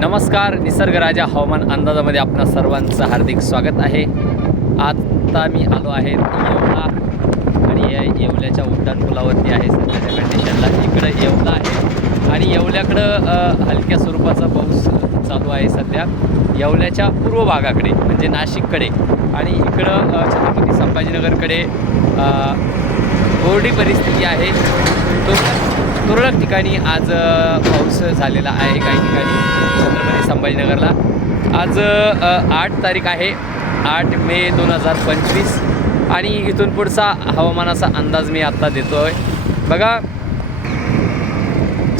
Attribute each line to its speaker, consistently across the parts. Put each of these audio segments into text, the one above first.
Speaker 1: नमस्कार निसर्गराजा हवामान अंदाजामध्ये आपणा सर्वांचं हार्दिक स्वागत आहे. आता मी आलो आहे येवला. आणि या येवल्याच्या उड्डाण पुलावरती आहे सध्याच्या कंडिशनला इकडं येवला आहे. आणि येवल्याकडं हलक्या स्वरूपाचा पाऊस चालू आहे सध्या. येवल्याच्या पूर्व भागाकडे म्हणजे नाशिककडे. आणि इकडं छत्रपती संभाजीनगरकडे कोरडी परिस्थिती आहे. तो तुरळक ठिकाणी आज पाऊस झालेला आहे काही ठिकाणी. छत्रपती संभाजीनगरला. आज आठ तारीख आहे. आठ मे दोन हजार पंचवीस. आणि इथून पुढचा हवामानाचा अंदाज मी आत्ता देतो आहे बघा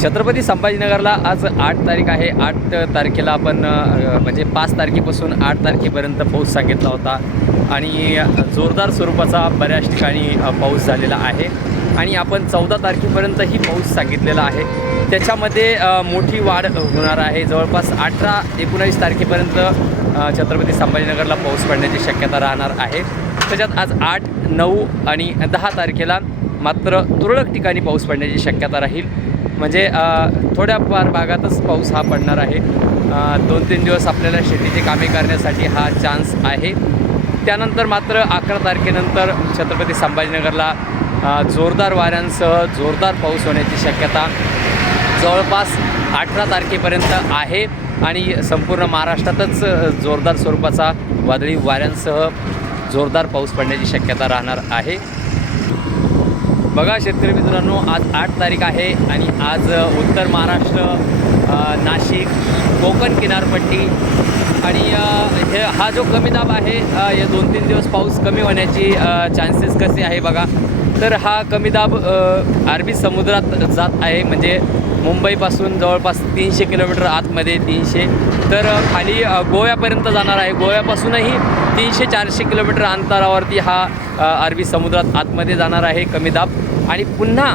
Speaker 1: छत्रपती संभाजीनगरला आज आठ तारीख आहे. आठ तारखेला आपण म्हणजे पाच तारखेपासून आठ तारखेपर्यंत पाऊस सांगितला होता. आणि जोरदार स्वरूपाचा बऱ्याच ठिकाणी पाऊस झालेला आहे. आणि आपण चौदा तारखेपर्यंतही पाऊस सांगितलेला आहे. त्याच्यामध्ये मोठी वाढ होणार आहे. जवळपास अठरा एकोणावीस तारखेपर्यंत छत्रपती संभाजीनगरला पाऊस पडण्याची शक्यता राहणार आहे. त्याच्यात आज आठ नऊ आणि दहा तारखेला मात्र तुरळक ठिकाणी पाऊस पडण्याची शक्यता राहील. म्हणजे थोड्याफार भागातच पाऊस हा पडणार आहे. दोन तीन दिवस आपल्याला शेतीची कामे करण्यासाठी हा चान्स आहे. त्यानंतर मात्र अकरा तारखेनंतर छत्रपती संभाजीनगरला जोरदार वाऱ्यांसह जोरदार पाऊस होण्याची शक्यता जवळपास अठरा तारखेपर्यंत आहे आणि संपूर्ण महाराष्ट्रातच जोरदार स्वरूपाचा वादळी वाऱ्यांसह जोरदार पाऊस पडण्याची शक्यता राहणार आहे. बघा शेतकरी मित्रांनो आज आठ तारीख आहे आणि आज उत्तर महाराष्ट्र नाशिक कोकण किनारपट्टी आणि हे हा जो कमी दाब आहे या दोन तीन दिवस पाऊस कमी होण्याची चान्सेस कसे आहे बघा. तर हा कमी दाब अरबी समुद्रात जात आहे. म्हणजे मुंबईपासून जवळपास तीनशे किलोमीटर आतमध्ये तीनशे. तर खाली गोव्यापर्यंत जाणार आहे. गोव्यापासूनही तीनशे चारशे किलोमीटर अंतरावरती हा अरबी समुद्रात आतमध्ये जाणार आहे कमी दाब आणि पुन्हा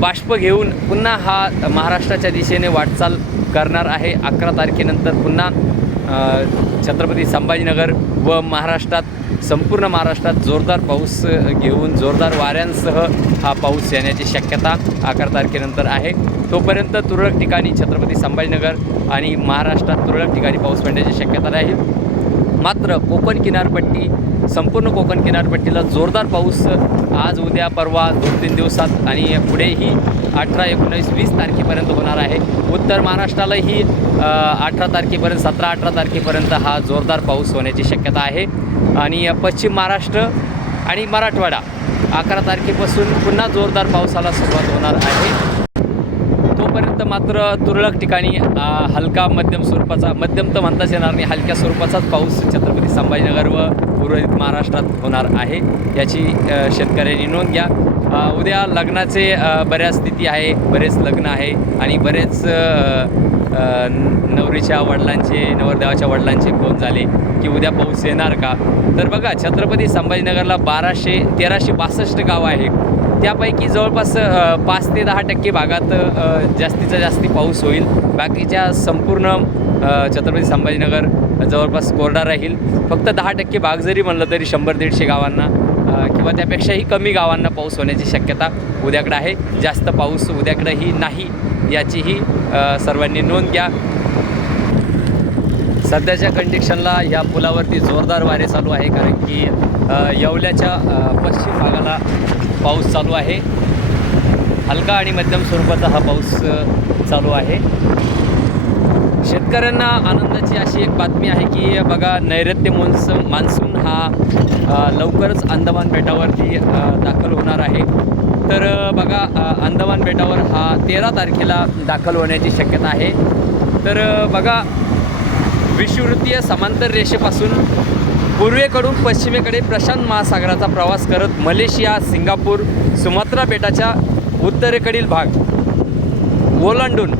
Speaker 1: बाष्प घेऊन पुन्हा हा महाराष्ट्राच्या दिशेने वाटचाल करणार आहे. अकरा तारखेनंतर पुन्हा छत्रपती संभाजीनगर व महाराष्ट्रात संपूर्ण महाराष्ट्रात जोरदार पाऊस घेऊन जोरदार वाऱ्यांसह हा पाऊस येण्याची शक्यता अकरा तारखेनंतर आहे. तोपर्यंत तुरळक ठिकाणी छत्रपती संभाजीनगर आणि महाराष्ट्रात तुरळक ठिकाणी पाऊस पडण्याची शक्यता राहील. मात्र कोकण किनारपट्टी संपूर्ण कोकण किनारपट्टीला जोरदार पाऊस आज उद्या परवा दोन तीन दिवसात आणि पुढेही अठरा एकोणीस वीस तारखेपर्यंत होणार आहे. उत्तर महाराष्ट्रालाही अठरा तारखेपर्यंत सतरा अठरा तारखेपर्यंत हा जोरदार पाऊस होण्याची शक्यता आहे. आणि पश्चिम महाराष्ट्र आणि मराठवाडा अकरा तारखेपासून पुन्हा जोरदार पावसाला सुरुवात होणार आहे. तोपर्यंत मात्र तुरळक ठिकाणी हलका मध्यम स्वरूपाचा मध्यम तर म्हणताच येणार नाही हलक्या स्वरूपाचाच पाऊस छत्रपती संभाजीनगर व उर्वरित महाराष्ट्रात होणार आहे. याची शेतकऱ्यांनी नोंद घ्या. उद्या लग्नाचे बऱ्याच स्थिती आहे बरेच लग्न आहे आणि बरेच नवरीच्या वडिलांचे नवरदेवाच्या वडिलांचे फोन झाले की उद्या पाऊस येणार का? तर बघा छत्रपती संभाजीनगरला बाराशे तेराशे बासष्ट गावं आहे त्यापैकी जवळपास पाच ते दहा टक्के भागात जास्तीचा जास्ती पाऊस होईल. बाकीच्या संपूर्ण छत्रपती संभाजीनगर जवळपास कोरडा राहील. फक्त दहा टक्के भाग जरी म्हणलं तरी शंभर दीडशे गावांना किंवा त्यापेक्षाही कमी गावांना पाऊस होण्याची शक्यता उद्याकडे आहे. जास्त पाऊस उद्याकडंही नाही याचीही सर्वांनी नोंद घ्या. सध्याच्या कंडिशनला या पुलावरती जोरदार वारे चालू आहे कारण की येवल्याच्या पश्चिम भागाला पाऊस चालू आहे. हलका आणि मध्यम स्वरूपाचा हा पाऊस चालू आहे. शेतकऱ्यांना आनंदाची अशी एक बातमी आहे की बघा नैऋत्य मोन्सून मान्सून हा लवकरच अंदमान बेटावरती दाखल होणार आहे. तर बघा अंदमान बेटावर हा तेरा तारखेला दाखल होण्याची शक्यता आहे. तर बघा विषुवृत्तीय समांतर रेषेपासून पूर्वेकडून पश्चिमेकडे प्रशांत महासागराचा प्रवास करत मलेशिया सिंगापूर सुमात्रा बेटाच्या उत्तरेकडील भाग ओलांडून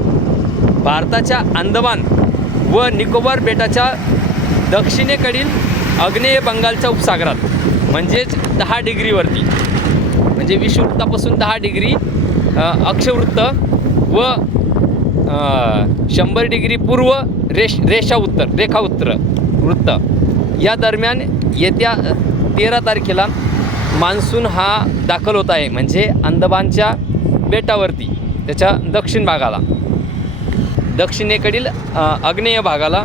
Speaker 1: भारताच्या अंदमान व निकोबार बेटाच्या दक्षिणेकडील आग्नेय बंगालच्या उपसागरात. म्हणजेच दहा डिग्रीवरती. म्हणजे विषुवृत्तापासून दहा डिग्री अक्षवृत्त व शंभर डिग्री पूर्व रेष रेषा उत्तर रेखा उत्तर वृत्त. या दरम्यान येत्या तेरा तारखेला मान्सून हा दाखल होत आहे. म्हणजे अंदमानच्या बेटावरती त्याच्या दक्षिण भागाला. दक्षिणेकडील आग्नेय भागाला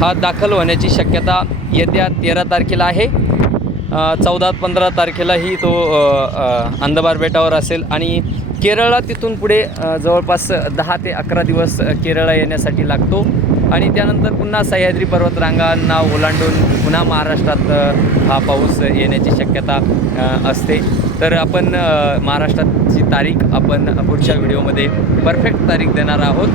Speaker 1: हा दाखल होण्याची शक्यता येत्या तेरा तारखेला आहे. चौदा पंधरा तारखेलाही तो अंदबार बेटावर असेल आणि केरळला तिथून पुढे जवळपास दहा ते अकरा दिवस केरळला येण्यासाठी लागतो. आणि त्यानंतर पुन्हा सह्याद्री पर्वतरांगांना ओलांडून पुन्हा महाराष्ट्रात हा पाऊस येण्याची शक्यता असते. तर आपण महाराष्ट्राची तारीख आपण पुढच्या व्हिडिओमध्ये परफेक्ट तारीख देणार आहोत.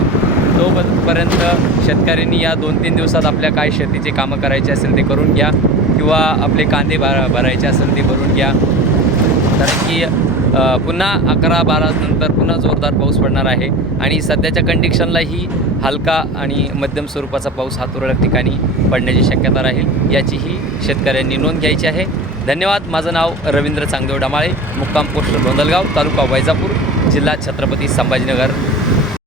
Speaker 1: तोपर्यंत शेतकऱ्यांनी या दोन तीन दिवसात आपल्या काय शेतीचे कामं करायचे असेल ते करून घ्या किंवा आपले कांदे भरा भरायचे असेल ते भरून घ्या. कारण की पुन्हा अकरा बारा नंतर पुन्हा जोरदार पाऊस पडणार आहे आणि सध्याच्या कंडिशनलाही हलका आणि मध्यम स्वरूपाचा पाऊस हा तुरळक ठिकाणी पडण्याची शक्यता राहील. याचीही शेतकऱ्यांनी नोंद घ्यायची आहे. धन्यवाद. माझं नाव रवींद्र चांगदेव डमाळे. मुक्काम पोस्ट गोंदलगाव तालुका वैजापूर जिल्हा छत्रपती संभाजीनगर.